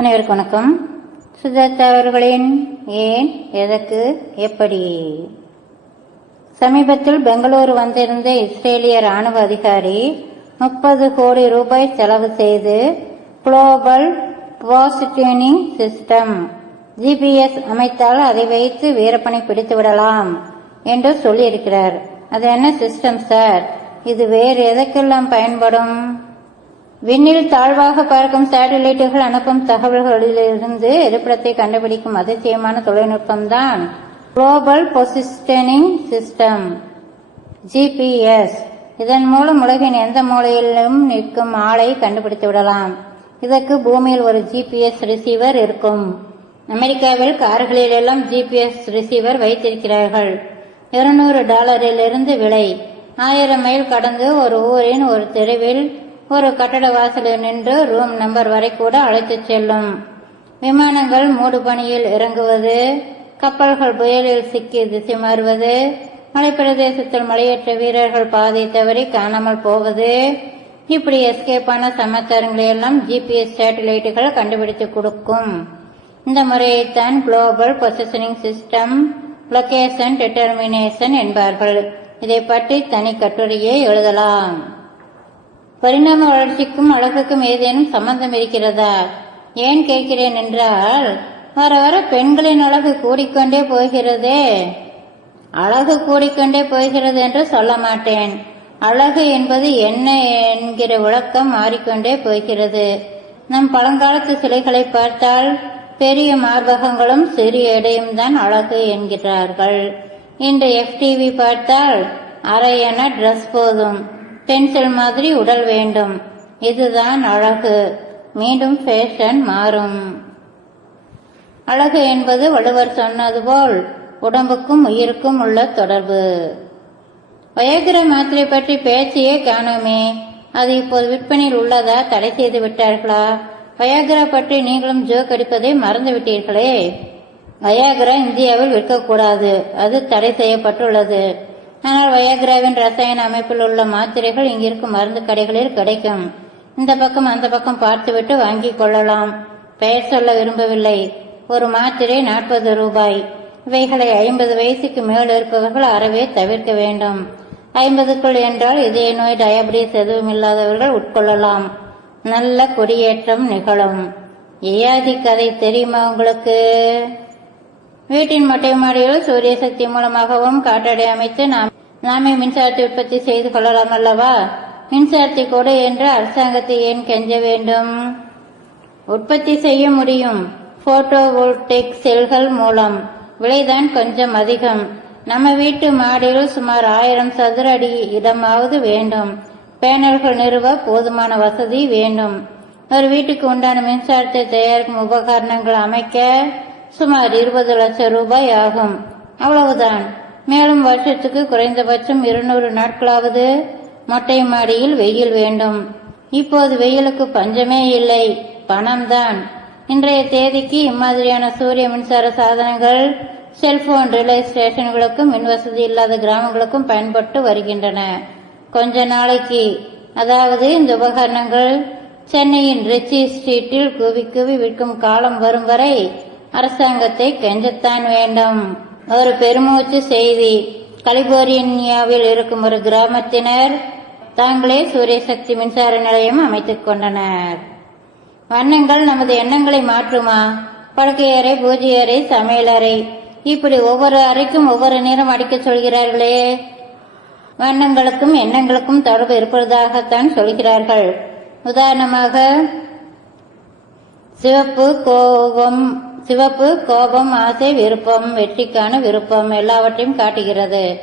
அனைவருக்கும் வணக்கம். சுஜாதா அவர்களின் ஏன் எதற்கு எப்படி? சமீபத்தில் பெங்களூரு வந்திருந்த இஸ்ரேலிய ராணுவ அதிகாரி முப்பது கோடி ரூபாய் செலவு செய்து குளோபல் பாசிட்டியூனிங் சிஸ்டம் ஜிபிஎஸ் அமைத்தால் அதை வைத்து வீரப்பனை பிடித்து விடலாம் என்று சொல்லியிருக்கிறார். அது என்ன சிஸ்டம் சார்? இது வேறு எதற்கெல்லாம் பயன்படும்? விண்ணில் தாழ்வாக பார்க்கும் சேட்டலைட்டுகள் அனுப்பும் தகவல்களிலிருந்து இருப்பிடத்தை கண்டுபிடிக்கும் அதிசயமான தொழில்நுட்பம்தான் குளோபல் பொசிஷனிங் சிஸ்டம் ஜிபிஎஸ் இதன் மூலம் உலகின் எந்த மூலையிலும் நிற்கும் ஆளை கண்டுபிடித்து விடலாம். இதற்கு பூமியில் ஒரு ஜிபிஎஸ் ரிசீவர் இருக்கும். அமெரிக்காவில் கார்களில் எல்லாம் ஜிபிஎஸ் ரிசீவர் வைத்திருக்கிறார்கள். இருநூறு டாலரிலிருந்து விலை. ஆயிரம் மைல் கடந்து ஒரு ஊரின் ஒரு தெருவில் ஒரு கட்டட வாசலில் நின்று ரூம் நம்பர் வரை கூட அழைத்துச் செல்லும். விமானங்கள் மூடுபனியில் இறங்குவது கப்பல்கள் புயலில் சிக்கி திசை மாறுவது மலைப்பிரதேசத்தில் மலையேற்ற வீரர்கள் பாதை தவறி காணாமல் போவது இப்படி எஸ்கேப்பான சமாச்சாரங்களை எல்லாம் ஜிபிஎஸ் சேட்டலைட்டுகள் கண்டுபிடித்து கொடுக்கும். இந்த முறையைத்தான் global positioning system location determination என்பார்கள். இதை பற்றி தனி கட்டுரையை எழுதலாம். பரிணாம வளர்ச்சிக்கும் அழகுக்கும் ஏதேனும் சம்பந்தம் இருக்கிறதா? ஏன் கேட்கிறேன் என்றால் வர வர பெண்களின் அழகு கூடிக்கொண்டே போகிறதே. அழகு கூடிக்கொண்டே போகிறது என்று சொல்ல மாட்டேன். அழகு என்பது என்ன என்கிற விளக்கம் மாறிக்கொண்டே போகிறது. நம் பழங்காலத்து சிலைகளை பார்த்தால் பெரிய மார்பகங்களும் சிறிய எடையும் தான் அழகு என்கிறார்கள். இன்று எஃப்டிவி பார்த்தால் அரையென ட்ரெஸ் போதும். பென்சில் மாதிரி உடல் வேண்டும். இதுதான் அழகு. மீண்டும் ஃபேஷன் மாறும். அழகு என்பது வள்ளுவர் சொன்னது போல் உடம்புக்கும் உயிருக்கும் உள்ள தொடர்பு. வயகிர மாத்திரை பற்றி பேச்சையே காணோமே. அது இப்போது விற்பனையில் உள்ளதா? தடை செய்து விட்டார்களா? வயாகிரா பற்றி நீங்களும் ஜோக் அடிப்பதை மறந்து விட்டீர்களே. வயாகிரா இந்தியாவில் விற்கக்கூடாது. அது தடை செய்யப்பட்டுள்ளது. ஆனால் வயாகிராவின் ரசாயன அமைப்பில் உள்ள மாத்திரைகள் இங்கிருக்கும் மருந்து கடைகளில் கிடைக்கும். இந்த பக்கம் அந்த பக்கம் பார்த்துவிட்டு வாங்கி கொள்ளலாம். பெயர் சொல்ல விரும்பவில்லை. ஒரு மாத்திரை நாற்பது ரூபாய். இவைகளை ஐம்பது வயசுக்கு மேல் இருப்பவர்கள் அறவே தவிர்க்க வேண்டும். ஐம்பதுக்குள் என்றால் இதய நோய் டயபிட்டிஸ் எதுவும் இல்லாதவர்கள் உட்கொள்ளலாம். நல்ல கொடியேற்றம் நிகழும். ஏயாதி கதை தெரியுமா உங்களுக்கு? வீட்டின் மொட்டை மாடியில் சூரிய சக்தி மூலமாகவும் காற்றடை அமைத்து நாம் நாமே மின்சாரத்தை உற்பத்தி செய்து கொள்ளலாம் அல்லவா? மின்சாரத்தை கொடு என்று அரசாங்கத்தை ஏன் கெஞ்ச வேண்டும்? உற்பத்தி செய்ய முடியும். போட்டோவோல்டிக் செல்கள் மூலம். விலைதான் கொஞ்சம் அதிகம். நம்ம வீட்டு மாடியில் சுமார் ஆயிரம் சதுர அடி இடமாவது வேண்டும். பேனல்கள் நிறுவ போதுமான வசதி வேண்டும். ஒரு வீட்டுக்கு உண்டான மின்சாரத்தை தயாரிக்கும் உபகரணங்கள் அமைக்க சுமார் இருபது லட்சம் ரூபாய் ஆகும். அவ்வளவுதான். மேலும் வருஷத்துக்கு குறைந்தபட்சம் இருநூறு நாட்களாவது மொட்டை மாடியில் வெயில் வேண்டும். இப்போது வெயிலுக்கு பஞ்சமே இல்லை. பணம்தான். இன்றைய தேதிக்கு இம்மாதிரியான சூரிய மின்சார சாதனங்கள் செல்போன் ரிலே ஸ்டேஷன்களுக்கும் மின்வசதி இல்லாத கிராமங்களுக்கும் பயன்பட்டு வருகின்றன. கொஞ்ச நாளைக்கு. அதாவது இந்த உபகரணங்கள் சென்னையின் ரிச்சி ஸ்ட்ரீட்டில் குவி குவி விற்கும் காலம் வரும் வரை அரசாங்கத்தை கெஞ்சத்தான் வேண்டும். ஒரு பெருமூச்சு செய்தி கலிபோர்னியாவில் இருக்கும் ஒரு கிராமத்தினர் தாங்களே சூரிய சக்தி மின்சார நிலையம் அமைத்துக் கொண்டனர். வண்ணங்கள் நமது எண்ணங்களை மாற்றுமா? படுக்கையறை பூஜை அறை சமையலறை இப்படி ஒவ்வொரு அறைக்கும் ஒவ்வொரு நேரம் அடிக்க சொல்கிறார்களே. வண்ணங்களுக்கும் எண்ணங்களுக்கும் தொடர்பு இருப்பதாகத்தான் சொல்கிறார்கள். உதாரணமாக சிவப்பு கோபம் சிவப்பு கோபம் ஆசை விருப்பம் வெற்றிக்கான விருப்பம் எல்லாவற்றையும் காட்டுகிறது.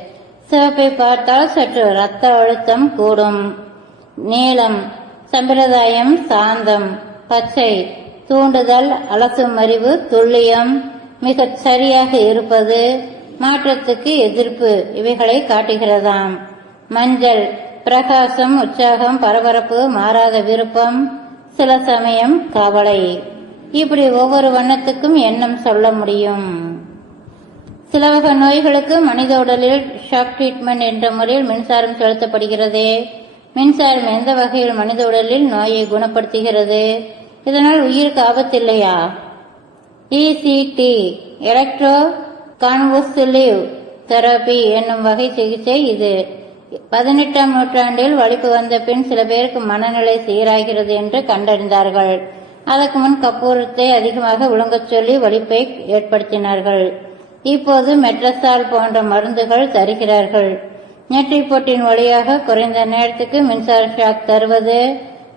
சிவப்பை பார்த்தால் சற்று ரத்த அழுத்தம் கூடும். நீளம் சம்பிரதாயம் சாந்தம் பச்சை தூண்டுதல் அலசும் அறிவு துல்லியம் மிகச் சரியாக இருப்பது மாற்றத்துக்கு எதிர்ப்பு இவைகளை காட்டுகிறதாம். மஞ்சள் பிரகாசம் உற்சாகம் பரபரப்பு மாறாத விருப்பம் சில சமயம் கவலை. இப்படி ஒவ்வொரு வண்ணத்துக்கும் எண்ணம் சொல்ல முடியும். சில வகை நோய்களுக்கு மனித உடலில் ஷாக் ட்ரீட்மெண்ட் என்ற முறையில் மின்சாரம் செலுத்தப்படுகிறது. மின்சாரம் எந்த வகையில் மனித உடலில் நோயை குணப்படுத்துகிறது? இதனால் உயிருக்கு ஆபத்து இல்லையா இசிடி எலக்ட்ரோ கான்வொசிலிவ் தெரபி என்னும் வகை சிகிச்சை இது. பதினெட்டாம் நூற்றாண்டில் வலிப்பு வந்த பின் சில பேருக்கு மனநிலை சீராகிறது என்று கண்டறிந்தார்கள். அதற்கு முன் கப்பூரத்தை அதிகமாக விழுங்கச் சொல்லி வலிப்பை ஏற்படுத்தினார்கள். இப்போது மெட்ரஸால் போன்ற மருந்துகள் தருகிறார்கள். நெற்றி போட்டின் வழியாக குறைந்த நேரத்துக்கு மின்சார ஷாக் தருவது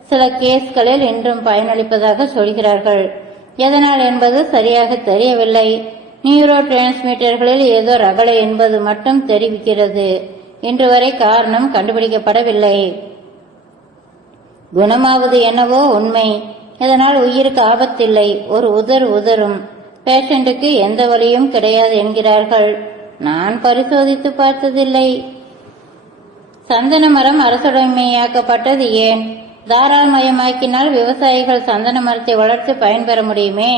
சில கேஸ்களில் இன்றும் பயனளிப்பதாக சொல்கிறார்கள். எதனால் என்பது சரியாக தெரியவில்லை. நியூரோ டிரான்ஸ்மிட்டர்களில் ஏதோ ரகலை என்பது மட்டும் தெரிவிக்கிறது. இன்று வரை காரணம் கண்டுபிடிக்கப்படவில்லை. குணமாவது என்னவோ உண்மை. இதனால் உயிருக்கு ஆபத்தில்லை. ஒரு உதர் உதரும் பேஷண்ட்டுக்கு எந்த வழியும் கிடையாது என்கிறார்கள். நான் பரிசோதித்து பார்த்ததில்லை. சந்தன மரம் அரசுடைமையாக்கப்பட்டது ஏன்? தாராளமயமாக்கினால் விவசாயிகள் சந்தன மரத்தை வளர்த்து பயன்பெற முடியுமே?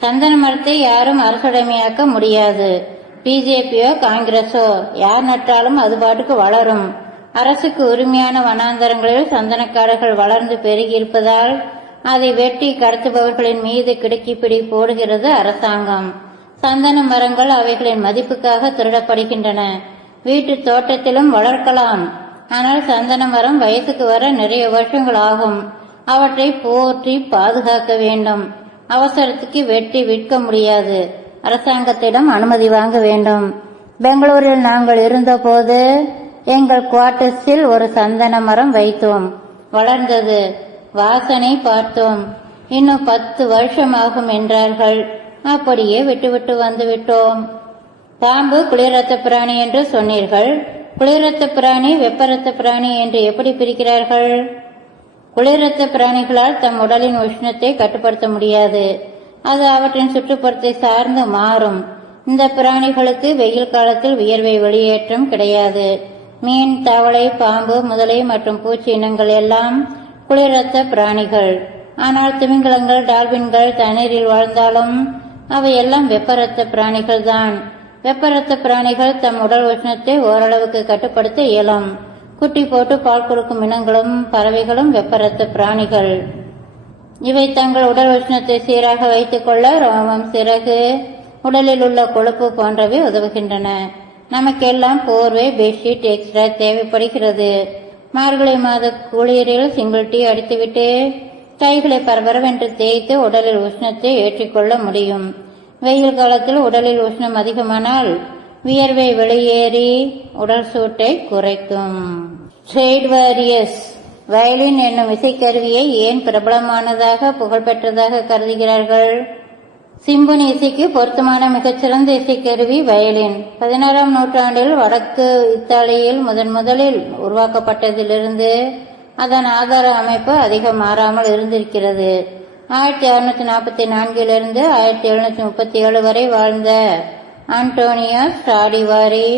சந்தன மரத்தை யாரும் அரசுடைமையாக்க முடியாது. பிஜேபியோ காங்கிரஸோ யார் நட்டாலும் அது பாட்டுக்கு வளரும். அரசுக்கு உரிமையான வனாந்தரங்களில் சந்தனக்காடுகள் வளர்ந்து பெருகியிருப்பதால் அதை வெட்டி கடத்துபவர்களின் மீது கிடுக்கிப்பிடி போடுகிறது அரசாங்கம். சந்தன மரங்கள் அவைகளின் மதிப்புக்காக திருடப்படுகின்றன. வீட்டு தோட்டத்திலும் வளர்க்கலாம். ஆனால் சந்தன மரம் வயசுக்கு வர நிறைய வருஷங்கள் ஆகும். அவற்றை போற்றி பாதுகாக்க வேண்டும். அவசரத்துக்கு வெட்டி விற்க முடியாது. அரசாங்கத்திடம் அனுமதி வாங்க வேண்டும். பெங்களூரில் நாங்கள் இருந்தபோது எங்கள் குவார்டர்ஸில் ஒரு சந்தன மரம் வைத்தோம். வளர்ந்தது. வாசனை பார்த்தோம். இன்னும் பத்து வருஷம் ஆகும் என்றார்கள். அப்படியே விட்டுவிட்டு வந்துவிட்டோம். பாம்பு குளிரத்த பிராணி என்று சொன்னீர்கள். குளிரத்த பிராணி வெப்பரத்த பிராணி என்று எப்படி பிரிக்கிறார்கள்? குளிரத்த பிராணிகளால் தம் உடலின் உஷ்ணத்தை கட்டுப்படுத்த முடியாது. அது அவற்றின் சுற்றுப்புறத்தை சார்ந்து மாறும். இந்த பிராணிகளுக்கு வெயில் காலத்தில் வியர்வை வெளியேற்றம் கிடையாது. மீன் தவளை பாம்பு முதலை மற்றும் பூச்சி இனங்கள் எல்லாம் குளிரத்த பிராணிகள். ஆனால் திமிங்கலங்கள் டால்பின்கள் தண்ணீரில் வாழ்ந்தாலும் அவை எல்லாம் வெப்பரத்த பிராணிகள் தான் வெப்பரத்த பிராணிகள் தம் உடல் உஷ்ணத்தை ஓரளவுக்கு கட்டுப்படுத்த இயலும். குட்டி போட்டு பால் கொடுக்கும் இனங்களும் பறவைகளும் வெப்பரத்த பிராணிகள். இவை தங்கள் உடல் உஷ்ணத்தை சீராக வைத்துக் கொள்ள ரோமம் சிறகு உடலில் உள்ள கொழுப்பு போன்றவை உதவுகின்றன. நமக்கெல்லாம் போர்வை பெட்ஷீட் எக்ஸ்ட்ரா தேவைப்படுகிறது. மார்கழி மாத குளிரில் சிங்கிள் டீ அடித்துவிட்டு கைகளை பரபரவென்று தேய்த்து உடலில் உஷ்ணத்தை ஏற்றிக்கொள்ள முடியும். வெயில் காலத்தில் உடலில் உஷ்ணம் அதிகமானால் வியர்வை வெளியேறி உடல் சூட்டை குறைக்கும். ட்ரேட் வாரியஸ் வயலின் என்னும் இசைக்கருவியை ஏன் பிரபலமானதாக புகழ்பெற்றதாக கருதுகிறார்கள்? சிம்புன் இசைக்கு பொருத்தமான மிகச்சிறந்த இசைக்கருவி வயலின். பதினாறாம் நூற்றாண்டில் வடக்கு இத்தாலியில் முதன் முதலில் உருவாக்கப்பட்டதிலிருந்து அதன் ஆதார அமைப்பு அதிகம் மாறாமல் இருந்திருக்கிறது. ஆயிரத்தி அறுநூத்தி நாற்பத்தி நான்கிலிருந்து ஆயிரத்தி எழுநூத்தி முப்பத்தி ஏழு வரை வாழ்ந்த ஆண்டோனியோ ஸ்டாடிவாரி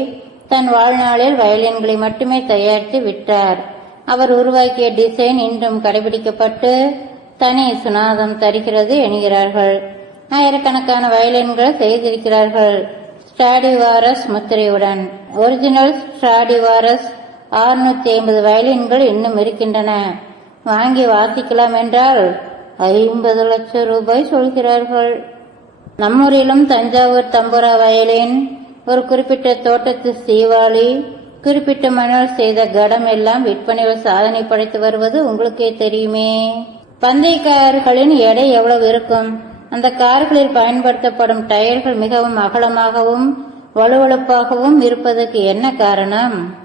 தன் வாழ்நாளில் வயலின்களை மட்டுமே தயாரித்து விட்டார். அவர் உருவாக்கிய டிசைன் இன்றும் கடைபிடிக்கப்பட்டு தனி சுனாதம் தருகிறது என்கிறார்கள். ஆயிரக்கணக்கான வயலின்கள் செய்திருக்கிறார்கள். ஸ்டாடிவாரஸ் முத்திரையுடன். ஒரிஜினல் ஸ்டாடிவாரஸ் 650 ஐம்பது வயலின்கள் இன்னும் இருக்கின்றன. வாங்கி வாசிக்கலாம் என்றால் ஐம்பது லட்சம் ரூபாய் சொல்கிறார்கள். நம்மூரிலும் தஞ்சாவூர் தம்புரா வயலின் ஒரு குறிப்பிட்ட தோட்டத்து சீவாளி குறிப்பிட்ட மணல் செய்த கடம் எல்லாம் விற்பனையில் சாதனை படைத்து வருவது உங்களுக்கே தெரியுமே. பந்தயக்காரர்களின் எடை எவ்வளவு இருக்கும்? அந்த கார்களில் பயன்படுத்தப்படும் டயர்கள் மிகவும் அகலமாகவும் வலுவழுப்பாகவும் இருப்பதற்கு என்ன காரணம்?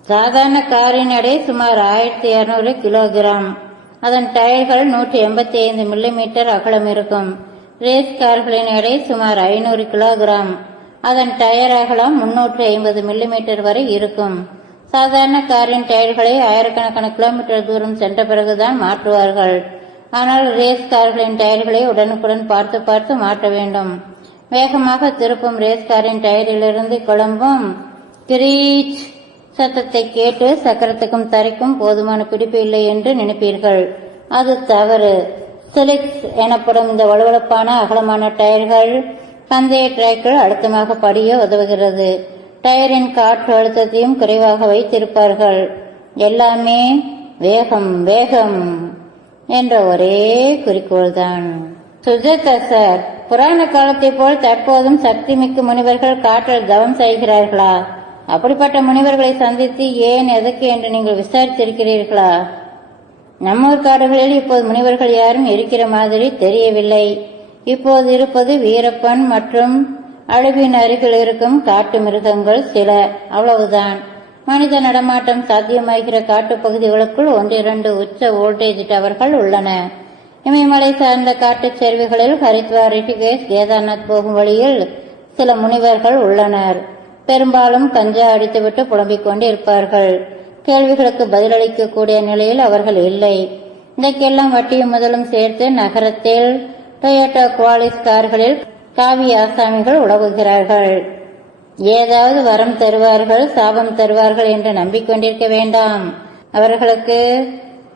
சாதாரண காரின் எடை சுமார் ஆயிரத்தி இருநூறு கிலோகிராம். அதன் டயர்கள் நூற்றி எண்பத்தி ஐந்து மில்லிமீட்டர் அகலம் இருக்கும். ரேஸ் கார்களின் எடை சுமார் ஐநூறு கிலோகிராம். அதன் டயர் அகலம் முன்னூற்றி ஐம்பது மில்லிமீட்டர் வரை இருக்கும். சாதாரண காரின் டயர்களை ஆயிரக்கணக்கான கிலோமீட்டர் தூரம் சென்ற பிறகுதான் மாற்றுவார்கள். ஆனால் ரேஸ் கார்களின் டயர்களை உடனுக்குடன் பார்த்து பார்த்து மாற்ற வேண்டும். வேகமாக திருப்பும் ரேஸ் காரின் டயரிலிருந்து கிளம்பும். கிரீச் சத்தத்தை கேட்டு சக்கரத்துக்கும் தரைக்கும் போதுமான பிடிப்பு இல்லை என்று நினைப்பீர்கள். அது தவறு. சிலிக்ஸ் எனப்படும் இந்த வலுவழுப்பான அகலமான டயர்கள் பந்தய டிராக்கில் அழுத்தமாக படிய உதவுகிறது. டயரின் காற்று அழுத்தத்தையும் குறைவாக வைத்திருப்பார்கள். எல்லாமே வேகம் வேகம். என்ற ஒரே குறிக்கோள்தான். சுஜாதா சார் புராண காலத்தைப் போல் தற்போதும் சக்தி மிக்க முனிவர்கள் காற்றில் தவம் செய்கிறார்களா? அப்படிப்பட்ட முனிவர்களை சந்தித்து ஏன் எதற்கு என்று நீங்கள் விசாரித்திருக்கிறீர்களா? நம்மூர் காடுகளில் இப்போது முனிவர்கள் யாரும் இருக்கிற மாதிரி தெரியவில்லை. இப்போது இருப்பது வீரப்பன் மற்றும் அழுவின் அருகில் இருக்கும் காட்டு மிருகங்கள் சில. அவ்வளவுதான். மனித நடமாட்டம் சாத்தியமாகிற காட்டுப் பகுதிகளுக்குள் ஒன்றிரண்டு உச்ச வோல்டேஜ் டவர்கள் உள்ளன. இமயமலை சார்ந்த காட்டுச் சரிவுகளில் ஹரித்வார் ரிஷிகேஷ் கேதார்நாத் போகும் வழியில் சில முனிவர்கள் உள்ளனர். பெரும்பாலும் கஞ்சா அடித்துவிட்டு புலம்பிக் கொண்டு இருப்பார்கள் கேள்விகளுக்கு பதிலளிக்கக்கூடிய நிலையில் அவர்கள் இல்லை. இதற்கெல்லாம் வட்டியும் முதலும் சேர்த்து நகரத்தில் டொயோட்டோ குவாலிஸ் கார்களில் காவி ஆசாமிகள் உழவுகிறார்கள். ஏதாவது வரம் தருவார்கள் சாபம் தருவார்கள் என்று நம்பிக்கொண்டிருக்க வேண்டாம். அவர்களுக்கு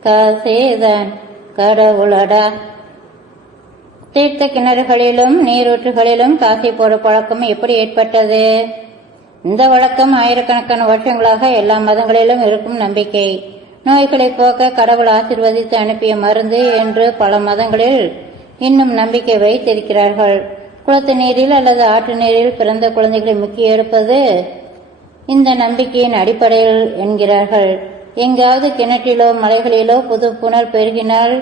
காசேதான். கடவுளடா தீர்த்த கிணறுகளிலும் நீரூற்றுகளிலும் காசை போடும் பழக்கம் எப்படி ஏற்பட்டது? இந்த வழக்கம் ஆயிரக்கணக்கான வருஷங்களாக எல்லா மதங்களிலும் இருக்கும் நம்பிக்கை. நோய்களை போக்க கடவுள் ஆசிர்வதித்து அனுப்பிய மருந்து என்று பல மதங்களில் இன்னும் நம்பிக்கை வைத்திருக்கிறார்கள். குளத்து நீரில் அல்லது ஆற்று நீரில் பிறந்த குழந்தைகளை முக்கிய எடுப்பது இந்த நம்பிக்கையின் அடிப்படையில் என்கிறார்கள். எங்காவது கிணற்றிலோ மலைகளிலோ புது புனல் பெருகினால்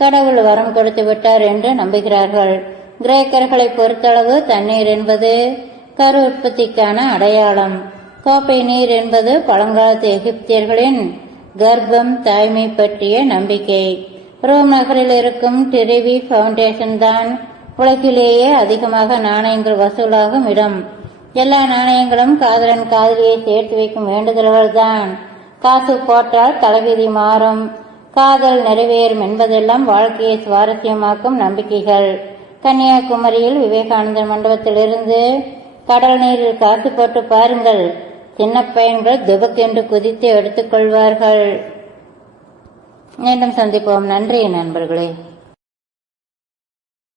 கடவுள் வரம் கொடுத்து விட்டார் என்று நம்புகிறார்கள். கிரேக்கர்களை பொறுத்தளவு தண்ணீர் என்பது கரு உற்பத்திக்கான அடையாளம். கோப்பை நீர் என்பது பழங்காலத்து எகிப்தியர்களின் கர்ப்பம் தாய்மை பற்றிய நம்பிக்கை. ரோம் நகரில் இருக்கும் டிரிவி ஃபவுண்டேஷன் தான் உலகிலேயே அதிகமாக நாணயங்கள் வசூலாகும் இடம். எல்லா நாணயங்களும் காதலன் காதலியை சேர்த்து வைக்கும் வேண்டுதல்கள் தான் காசு போட்டால் தலைவிதி மாறும். காதல் நிறைவேறும் என்பதெல்லாம் வாழ்க்கையை சுவாரஸ்யமாக்கும் நம்பிக்கைகள். கன்னியாகுமரியில் விவேகானந்தர் மண்டபத்திலிருந்து கடல் நீரில் காசு போட்டு பாருங்கள். சின்ன பையன்கள் திபக்கென்று குதித்து எடுத்துக்கொள்வார்கள் மீண்டும் சந்திப்போம். நன்றி நண்பர்களே.